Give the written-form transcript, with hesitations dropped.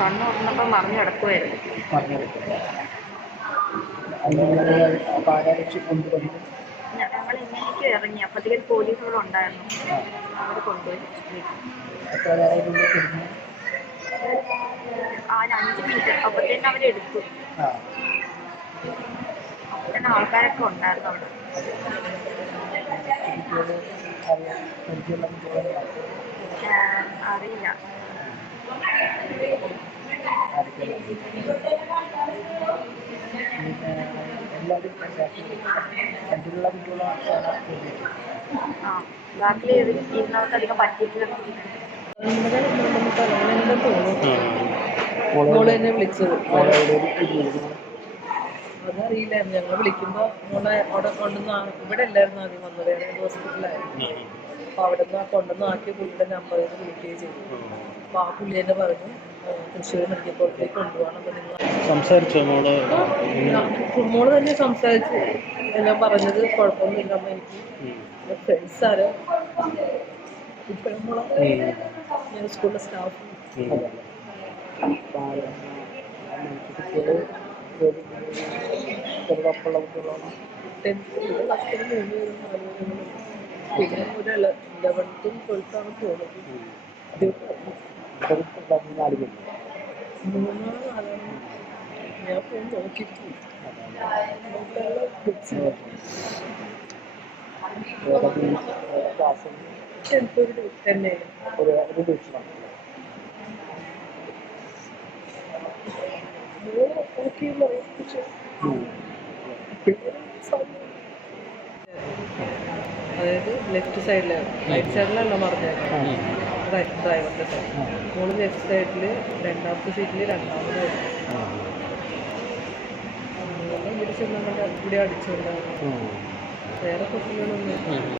കണ്ണ് തുറന്നപ്പോൾ മറിഞ്ഞ് കിടക്കുമായിരുന്നു. ഞങ്ങൾ ഇങ്ങനെയൊക്കെ ഇറങ്ങി, അപ്പോഴത്തേക്കും പോലീസ് ഇവിടെ ഉണ്ടായിരുന്നു. അവർ കൊണ്ടുപോയി. ആ 5 മിനിറ്റ് അപ്പോഴത്തേക്കും അവരെടുത്തു. അപ്പോഴത്തേനും ആൾക്കാരൊക്കെ ഉണ്ടായിരുന്നു അവിടെ. അറിയില്ല. ആ ബാക്കിൽ ഇരുന്നവർക്ക് അധികം പറ്റിയിട്ടില്ല. മോളെ എന്നെ വിളിച്ചത് അതറിയില്ലായിരുന്നു. ഞങ്ങൾ വിളിക്കുമ്പോൾ മോളെ അവിടെ കൊണ്ടുവന്ന് ഇവിടെ അല്ലായിരുന്നു ആദ്യം വന്നത്, വേറെ ഹോസ്പിറ്റലായിരുന്നു. അപ്പോൾ അവിടെ നിന്ന് കൊണ്ടുവന്ന് ആക്കിയ പുള്ളിയുടെ നമ്പറിൽ നിന്ന് വിളിക്കുകയും ചെയ്തു. അപ്പോൾ ആ പുള്ളി തന്നെ പറഞ്ഞു തൃശ്ശൂർ മെഡിക്കൽ കോളേജിലേക്ക് കൊണ്ടുപോകണം. അപ്പോൾ നിങ്ങൾ സംസാരിച്ചോ മോള്? മോള് തന്നെ സംസാരിച്ച് എല്ലാം പറഞ്ഞത് കുഴപ്പമൊന്നുമില്ല. അമ്മ എനിക്ക് ഫ്രണ്ട്സ് ആരോ ഇപ്പോഴും മോളെ ഞാൻ സ്കൂളിലെ സ്റ്റാഫ് ക്ലാസ്സിൽ 3 പേരും 4 പേരും പിന്നെ ഒരു 11th 12th ആണ് പോകുന്നത്. 3-4 ഞാൻ പോയി നോക്കിയിട്ടില്ല. തന്നെ അതായത് ലെഫ്റ്റ് സൈഡിലാണ്, റൈറ്റ് സൈഡിലല്ല മറിഞ്ഞേക്കാം, ഡ്രൈവറിൻ്റെ സൈഡ്. മോള് ലെഫ്റ്റ് സൈഡിൽ 2ാമത്തെ സീറ്റിൽ 2ാമത് ഇവിടെ ചെന്നാൽ ഇവിടെ അടിച്ചുകൊണ്ടാണ്. വേറെ പ്രശ്നങ്ങളൊന്നും